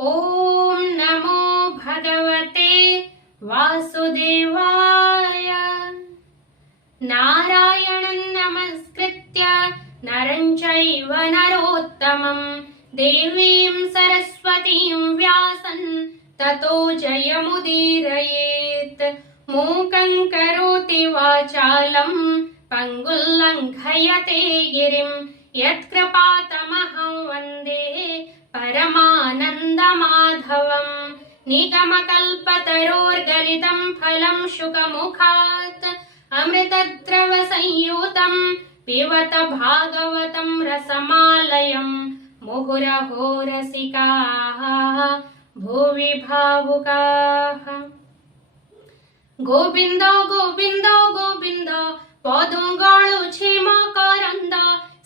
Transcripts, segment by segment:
ॐ नमो भगवते वासुदेवाय। नारायणं नमस्कृत्य नरं चैव नरोत्तमं देवीं सरस्वतीं व्यासं ततो जयमुदीरयेत्। मूकं करोति वाचालं पङ्गुं लङ्घयते गिरिं यत्कृपातमहं वन्दे परमानन्दमाधवम्। निगमकल्पतरोर्गलितं फलं शुकमुखात् अमृतद्रवसंयुतं पिबत भागवतं रसमालयं। मुहुरहो रसिकाः भुवि भावुकाः। गोविंद गोविंद गोविंद पदुं गळुछि मकरंद।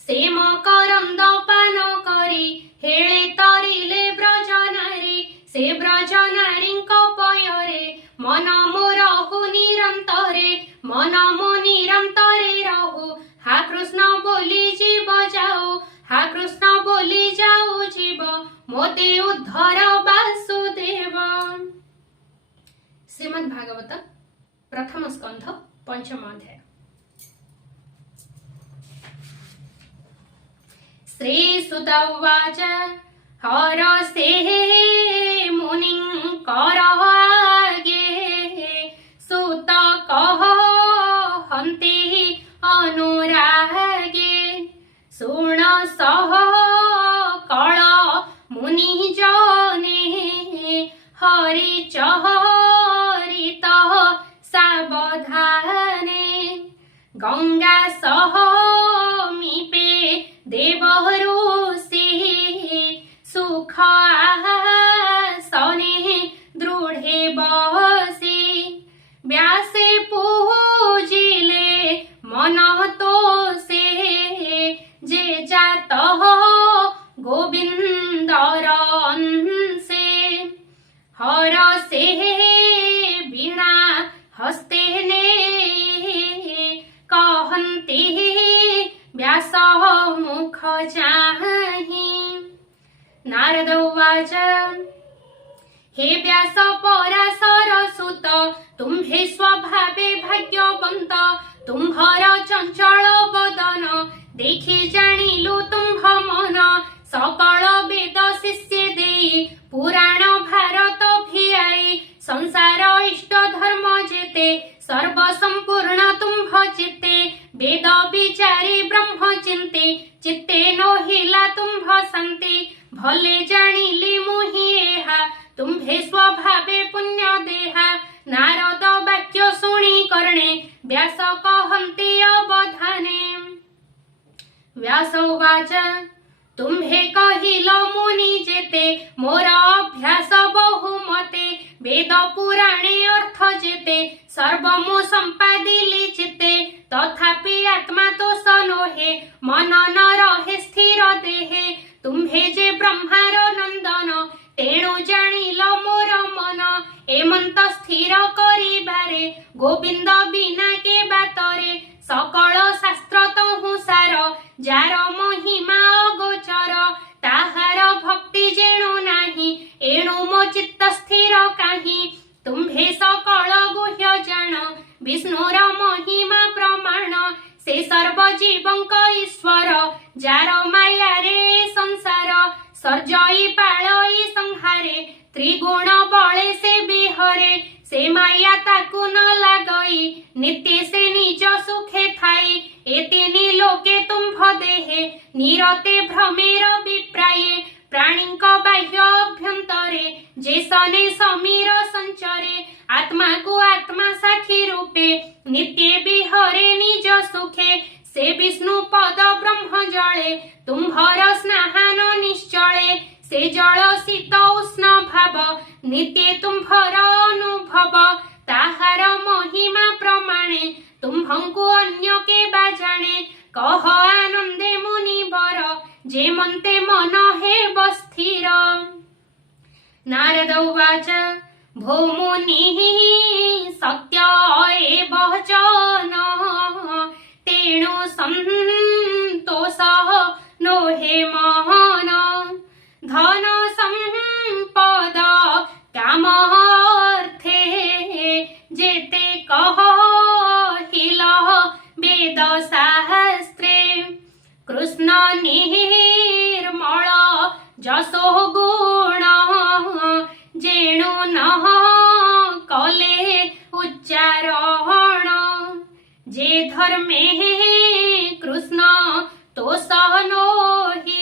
से मकरंद पान करी हेळे तरिले ब्रजनारी। से ब्रजनारीଙ୍କ पୟରେ मन मोर रहु निरंतरे। मन मो निरंतरे रहु हा कृष्ण बोली जीव जाओ। हा कृष्ण बोली जाओ जीव मोते उद्धर वासुदेव। श्रीमद् भागवत प्रथम स्कंध पंचम अध्याय। श्रीसुत उवाच हरसे मुनिं करगे सुत कहन्ति अनुरागे। सुण सह कळ मुनि जने हरि चरित सावधाने। गंगा सह मीपे देवऋषि सुख आसने दृढ़े बसी। व्यासे पूजिले मन तोषे जे जात गोविंदर अंशे। हरसे वीणा हस्ते ने कहन्ति व्यास मुख चाहि। नारद उवाच हे व्यास पराशर सुत तुम्हे स्वभावे भाग्यवंत। तुम्भर चंचल बदन देखि जानिलु तुम्भ मन। सकल वेद शिष्य देई पुराण भारत भियाई। संसार इष्ट धर्म जेते सर्व संपूर्ण तुम्भ चित्ते। वेद विचारी ब्रह्म चिंते चित्ते नहिला तुम्भ शांति। भले जानिली मुहि एहा तुम्भे स्वभावे पुण्य देहा। नारद वाक्य शुणी कर्णे व्यास कहन्ति अवधाने। व्यास उवाच तुम्हे कहिल मुनि जेते मोर अभ्यास बहुमते। वेद पुराणे अर्थ जेते सर्वमु संपादिली चित्ते। तथापि आत्मा तो सनोहे मन न रहे स्थिर देहे। तुम्हे जे ब्रह्मार नंदन तेणु जानिल मोर मन। एमंत स्थिर करिबारे गोविंद बिना के बातरे। सकल शास्त्र तहु सार जार महिमा अगोचर। ताहार भक्ति जेणु नाही एणु मो चित्त स्थिर काहि। तुम्भे सकल गुह्य जान विष्णुर महिमा प्रमाण। से सर्व जीवंक ईश्वर जार माया रे संसार। सर्जई पालई संहारे त्रिगुण बळे से बिहरे। से माया ताकु न लागई नित्य से निज सुखे थाई। एतिनि लोके तुम्भ देहे निरते भ्रमेर विप्राये। प्राणींक बाह्य अभ्यंतरे जे सने समीर संचरे। आत्मा को आत्मा साक्षी रूपे नित्य बिहरे निज सुखे। से विष्णु पद ब्रह्म जले तुम्भर स्नान निश्चले। से जल शीत उष्ण भाव नित्य तुम्भर अनुभव। ताहार महिमा प्रमाणे तुम्भंकु अन्य के बाजाणे। कह आनंदे मुनिवर जे मन्ते मन हे बस्थिर। नारद उवाच भो मुनिः सत्य एव वचन तेणु संतोषः नो हे महान। धन संपद निर्मल जसो गुण जेणु नह कले उच्चारण जे धर्मे कृष्ण तो सहनोहि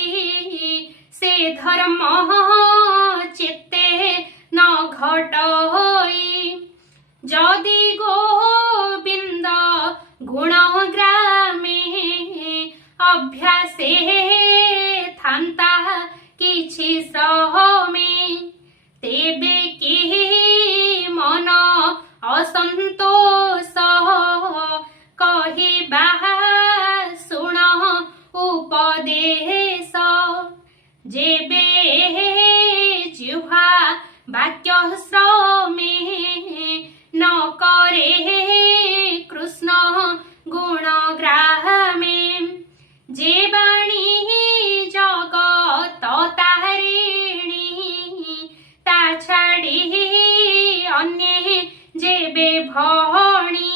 से धर्म चित्ते न घटई जदि गोविंद गुण ग्रामे अभ्यासे थांता किछि श्रमे तेबे कि मन असंतोष कहिबा सुण उपदेश जेबे जिह्वा वाक्य श्रमे न करे कृष्ण गुण ग्रामे जे बाणी जगत तारिणी ता छाड़ी अन्ये जेबे भणी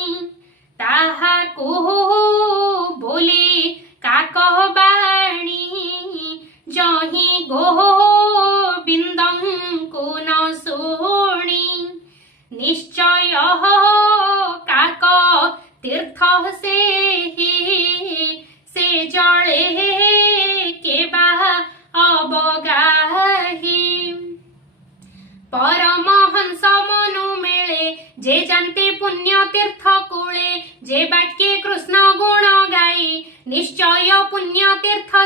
ताहाकु बोली काकबाणी जही गोविंदंकु न शुणी निश्चय काक तीर्थ से जले केबा अबगाही परमहंस मनु मेले जे जानते पुण्य तीर्थ कूले जे बाक्ये कृष्ण गुण गाई निश्चय पुण्य तीर्थ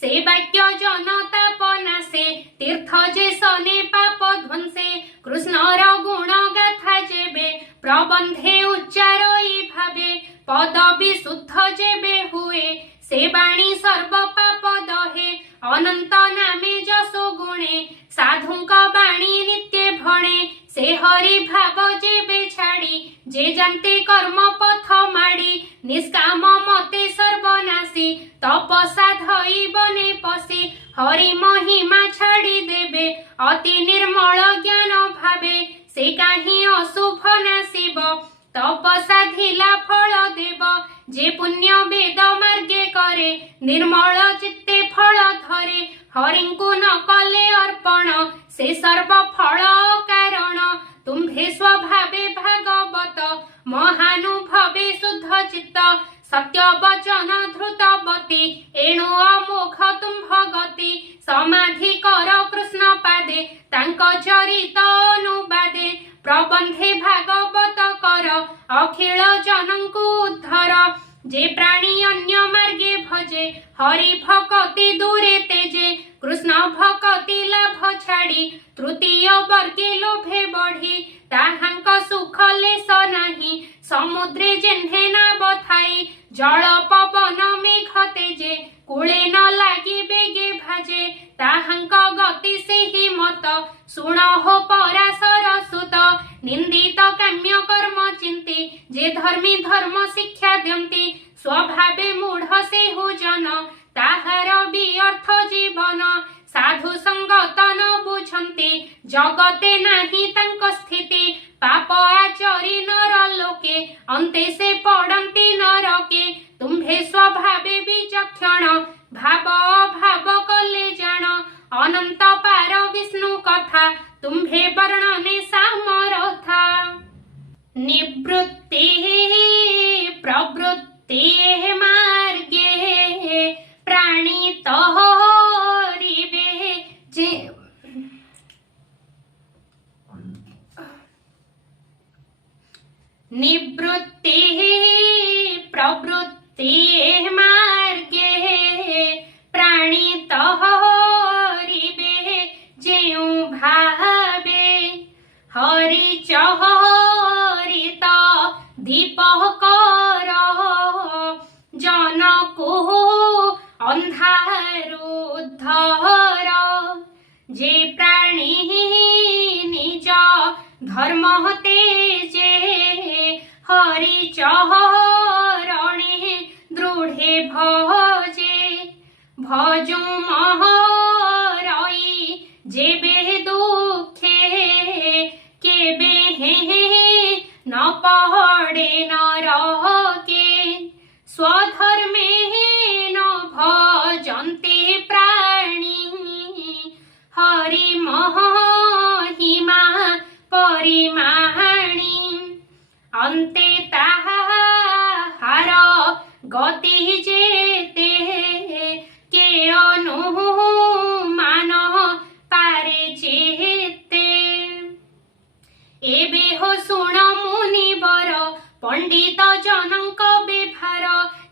से वाक्य जनता पनासे तीर्थ जे सने पाप ध्वंसे कृष्णर गुण गाथा जेबे प्रबंधे उच्चारई भावे पदवी शुद्ध जेबे हुए से बाणी सर्व पाप दहे अनंत नामे जसो गुणे साधुंक बाणी नित्य भणे से हरि भाव जेबे छाड़ी जे जानते कर्म पथ माड़ी निष्काम मते सर्वनाशी तपसा धई बने पशि हरि महिमा छाड़ी देबे अति निर्मल ज्ञान भावे से काहि अशुभ नाशिब तपसा धिला फल देव जे पुण्य वेद मार्गे करे निर्मल चित्ते फल धरे हरिंकु न कले अर्पण से सर्व फल कारण तुम्भे स्वभावे भागवत महानुभवे शुद्ध चित्त सत्य वचन धृतवती एणु अमोघ तुम्भ गति समाधि कर कृष्ण पादे तांक चरित अनुवादे प्रबंधे भागवत कर अखिल जनंकु उद्धर जे प्राणी अन्य मार्गे भजे हरि भक्ति दूरे तेजे कृष्ण भक्ति लाभ छाड़ी तृतीय वर्गे लोभे बढ़ी ताहांक सुख लेस नाही समुद्रे जेन्हे नाव थाई जल पवन मेघ तेजे कूले न लागी बेगे भाजे ताहांक गति से ही मत सुण हो पराशर सुत निंदित काम्य कर्म चिंती जे धर्मी धर्म शिक्षा दियंती स्वभावे मूढ़ से हो जन ताहार व्यर्थ जीवन साधु संगत न बुझंती जगते नाही तांक स्थिति पाप आचरी नर लोके अंते से पड़ंती नरके तुम्भे स्वभावे विचक्षण भाव भाव कले जान अनंत पार विष्णु कथा तुम्भे वर्णने सामरथा निवृत्ति प्रवृत्ति मार्गे प्राणी तहरिबे जे निवृत्ति प्रवृत्ति मार्गे प्राणी तहरिबे जेउ भावे हरि चहरित दीपकर जन को अंधारुद्धर जे प्राणी निज धर्म तेजे हरि चरणे दृढ़े भजे भजु महरई जेबे दुखे केबे न पहड़े न रके स्वधर्मे न भ ପରିମହିମା ପରିମାଣି ଅନ୍ତେ ତାହାର ଗତି ଯେତେ କେ ଅନୁମାନ ପାରେ ଯେତେ ଏବେ ହୋ ଶୁଣ ମୁନିବର ପଣ୍ଡିତ ଜନଙ୍କ ବ୍ୟବହାର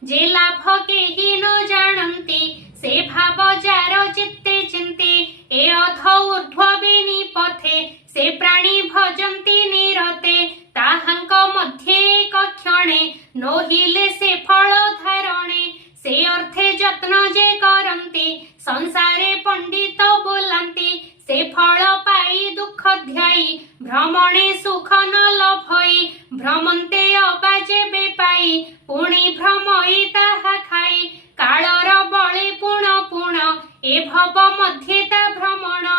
ଯେ ଲାଭ କେହି ନ ଜାଣନ୍ତି ସେ ଭାବ ଯାର ଯେତେ ଚିନ୍ତେ ଏ ଅଧ ଊର୍ଧ୍ୱ ବେନି ପଥେ ସେ ପ୍ରାଣୀ ଭଜନ୍ତି ନିରତେ ତାହାଙ୍କ ମଧ୍ୟରେ ଏକ କ୍ଷଣେ ନୋହିଲେ ସେ ଫଳ ଧାରଣେ ସେ ଅର୍ଥେ ଯତ୍ନ ଯେ କରନ୍ତି ସଂସାରେ ପଣ୍ଡିତ ବୋଲାନ୍ତି ସେ ଫଳ ପାଇ ଦୁଃଖ ଧ୍ୟାଇ ଭ୍ରମଣେ ସୁଖ ନ ଲଭଇ ଭ୍ରମନ୍ତେ ଅବା ଯେବେ ପାଇ ପୁଣି ଭ୍ରମଇ ତାହା ଖାଇ କାଳର ବଳେ ପୁଣ ପୁଣ ଏ ଭବ ମଧ୍ୟରେ ତା ଭ୍ରମଣ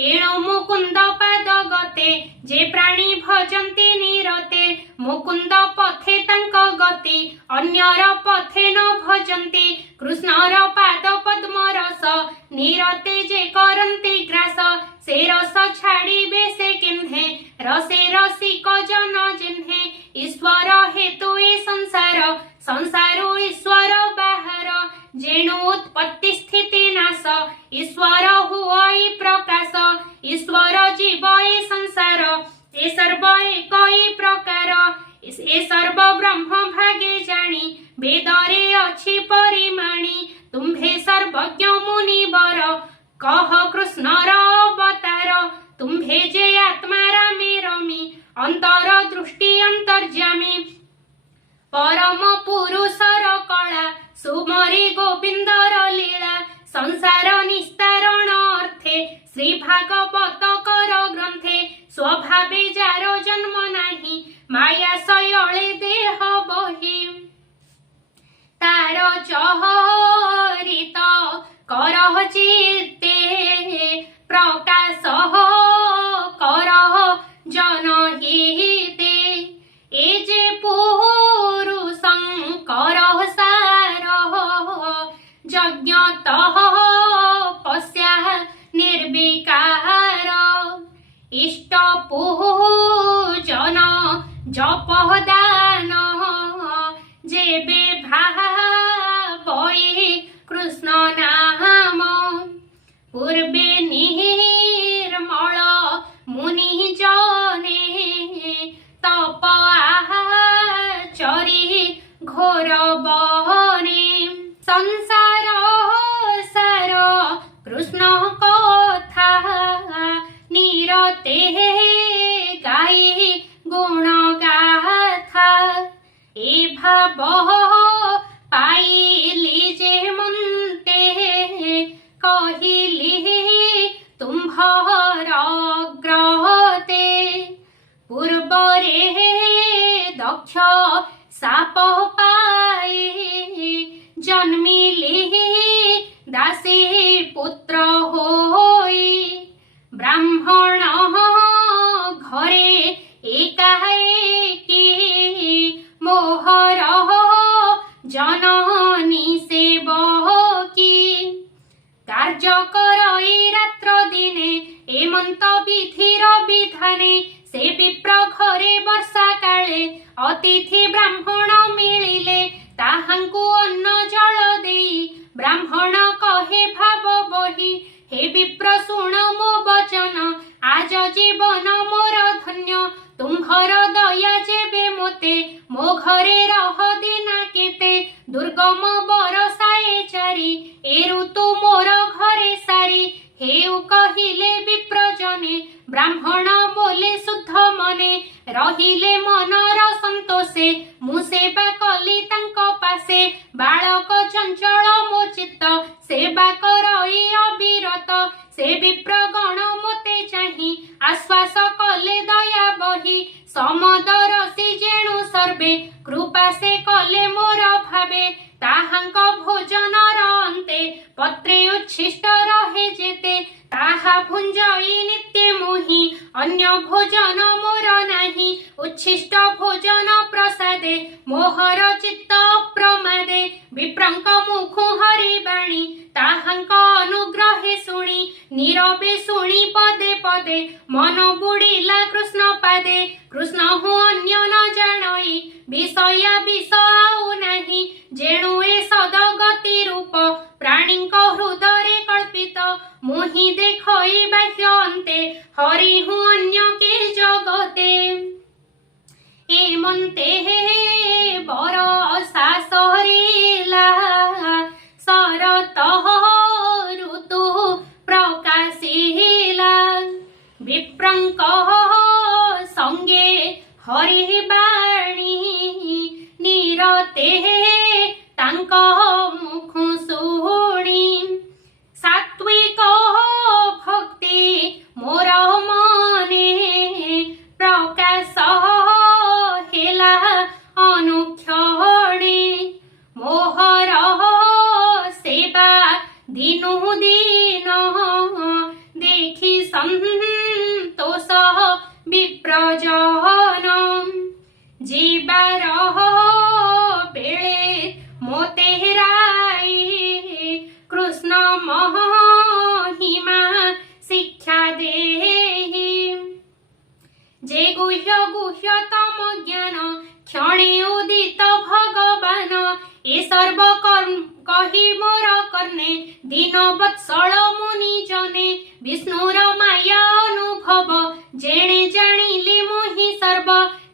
ଏଣୁ ମୁକୁନ୍ଦ ପାଦ ଗତେ ଯେ ପ୍ରାଣୀ ଭଜନ୍ତି ନିରତେ ମୁକୁନ୍ଦ ପଥେ ତାଙ୍କ ଗତି ଅନ୍ୟର ପଥେ ନ ଭଜନ୍ତି କୃଷ୍ଣର ପାଦ ପଦ୍ମ ରସ ନିରତେ ଯେ କରନ୍ତି ଗ୍ରାସ ସେ ରସ ଛାଡ଼ିବେ ସେ କେହ୍ନେ ରସେ ରସିକ ଜନ ଯେହ୍ନେ ଈଶ୍ୱର ହେତୁ ଏ ସଂସାର ସଂସାରୁ ଈଶ୍ୱର ବାହାର ଯେଣୁ ଉତ୍ପତ୍ତି ସ୍ଥିତି ନାଶ ଈଶ୍ୱର ହୁଅଇ ପ୍ରକାଶ ଈଶ୍ୱର ଜୀବ ଏ ସଂସାର ଏ ସର୍ବ ଏକ ଏ ପ୍ରକାର ଏ ସର୍ବ ବ୍ରହ୍ମ ଭାଗେ ଜାଣି ବେଦରେ ଅଛି ପରିମାଣି ତୁମ୍ଭେ ସର୍ବଜ୍ଞ ମୁନିବର କହ କୃଷ୍ଣର ଅବତାର ତୁମ୍ଭେ ଯେ ଆତ୍ମା ରାମେ ରମି ଅନ୍ତର ଦୃଷ୍ଟି ଅନ୍ତର୍ଯାମୀ ପରମ ପୁରୁଷର କଳା ସୁମରି ଗୋବିନ୍ଦର ଲୀଳା ସଂସାର ନିସ୍ତାରଣ ଅର୍ଥେ ଶ୍ରୀ ଭାଗବତ କର ଗ୍ରନ୍ଥେ ସ୍ୱଭାବେ ଯାର ଜନ୍ମ ନାହିଁ ମାୟା ଶୟଳେ ଦେହ ବହି ତାର ଚହରିତ କରହ ଚିତ୍ତେ ପ୍ରକାଶ କରହ ଜନହିତେ ଏ ଯେ ପୁରୁଷଙ୍କର ସାର ଯଜ୍ଞତଃ ପଶ୍ୟା ନିର୍ବିକାର ଇଷ୍ଟ ପୂଜନ ଜପଦାନ ଯେବେ ଭାବଇ କୃଷ୍ଣ ନାମ ପୂର୍ବେ ନିର୍ମଳ ମୁନି ଜନେ ତପ ଆଚରି ଘୋର ବନେ ସଂସାର ସାର କୃଷ୍ଣ କଥା ନିରତେ ଗାଇ ଗୁଣ ଗାଥା ଏ ଭାବ ପାଇଲି ଯେ ମନ୍ତେ କହିଲି ତୁମ୍ଭର ଗ୍ରହତେ ପୂର୍ବରେ ଦକ୍ଷ ସାପ ପାଇ ଜନ୍ମିଲି ଦାସୀ ପୁତ୍ର ହୋଇ ବ୍ରାହ୍ମଣ ଘରେ ଏକାକି ମୋହର ଜନନୀ ସେବକି କାର୍ଯ୍ୟ କରଇ ରାତ୍ର ଦିନେ ଏମନ୍ତ ବିଧିର ବିଧାନେ ସେ ବିପ୍ର ଘରେ ବର୍ଷା କାଳେ ଅତିଥି ବ୍ରାହ୍ମଣ ମିଳିଲେ ତାହାଙ୍କୁ ଅନ୍ନ ଜଳ ଦେଇ ବ୍ରାହ୍ମଣ କହେ ଭାବ ବହି हे विप्र शुण मो वचन आज जीवन मोर धन्य तुम्हर दया जेबे मोते मो घरे रह दिना केते दुर्गम बरसाए चारी ए ऋतु मोर घरे सारी हेउ कहिले विप्रजने ब्राह्मण बोले शुद्ध मने रहिले मनर संतोषे मु सेवा कली तांक पासे बालक चंचल मो चित्त सेवा करई अविरत से विप्र गण मोते चाही आश्वास कले दया बही समदरसी जेणु सर्वे कृपा से कले मोर भावे ताहांक भोजनर अन्ते पत्रे उच्छिष्ट रहे जेते ताहा भुंजई नित्य मोहि अन्य भोजन मोर नाही उच्छिष्ट भोजन प्रसादे मोहर चित्त प्रमादे विप्रंक मुखु हरि बाणी ताहांक अनुग्रहे शुणी नीरवे शुणी पदे पदे मन बुड़िला कृष्ण पादे कृष्ण हूँ अन्य न जानई विषय विष आउ नाही जेणु ए सदगति रूप प्राणीक हृदय कल्पित मुहि देखई बाह्य अंते हरि हूँ अन्य के जगते एमंते बर सरिला शरत ऋतु प्रकाशिला विप्रंक संगे हरि बाणी निरते तांक मुखु शुणी सात्विक भक्ति मोर मने प्रकाश हेला अनुक्षणे मोहर सेवा दिनु दिन देखि संतोष विप्रजन जीवार बेले मोते राई कृष्ण महिमा शिक्षा देहि जे गुह्य गुह्यतम ज्ञान क्षणे उदित भगवान ए सर्व कही मोर कर्णे दीन वत्सल मुनि जने विष्णुर माया अनुभव जेणे जानिले मोहि सर्व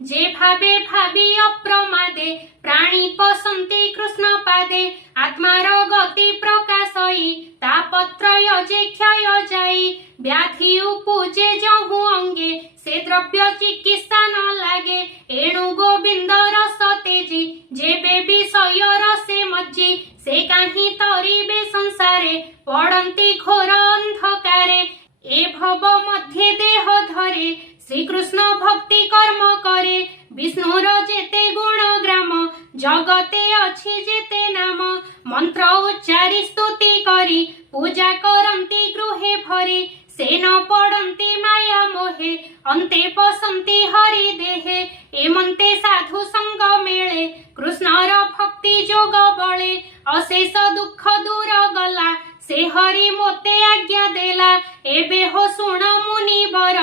जे भावे भावी अप्रमादे प्राणी पसंती कृष्ण पादे आत्मार गति प्रकाशई तापत्रय जे क्षय जाई व्याधि उपजे जहु अंगे से द्रव्य चिकित्सा न लागे एणु गोविंद रस तेजी जेबे विषय रसे मज्जी से काहि तरिबे संसारे पड़ंती घोर अंधकारे ए भव मध्य देह धरे श्रीकृष्ण भक्ति कर्म करे विष्णुर जेते गुण ग्राम जगते अछि जेते नाम मंत्र उच्चारी स्तुति करी पूजा करंती गृहे भरी से न पड़ंती माया मोहे अंते पसंती हरि देहे एमंते साधु संग मेले कृष्णर भक्ति जोग बळे अशेष दुख दूर गला से हरि मोते आज्ञा देला एबे हो शुण मुनिवर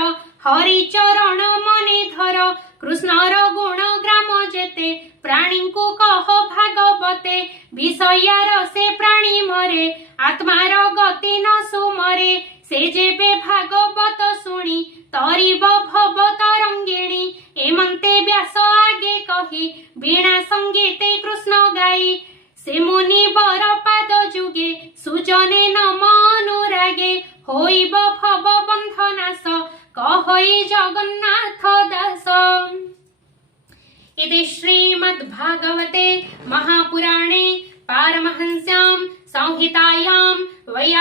हरि चरण मने धर कृष्णर गुण ग्राम जेते प्राणी को कह भागवते विषयार से प्राणी मरे आत्मार गति न सुमरे से जेबे भागवत शुणी तरिब भव तरंगिणी एमंते व्यास आगे कही वीणा संगीते कृष्ण गाई से मुनि बर पाद जुगे सुजने नम अनुरागे होइब भव बंधनाश कहई जगन्नाथ दास। इति श्रीमद्भागवते महापुराणे पारमहंस्यां संहितायां वै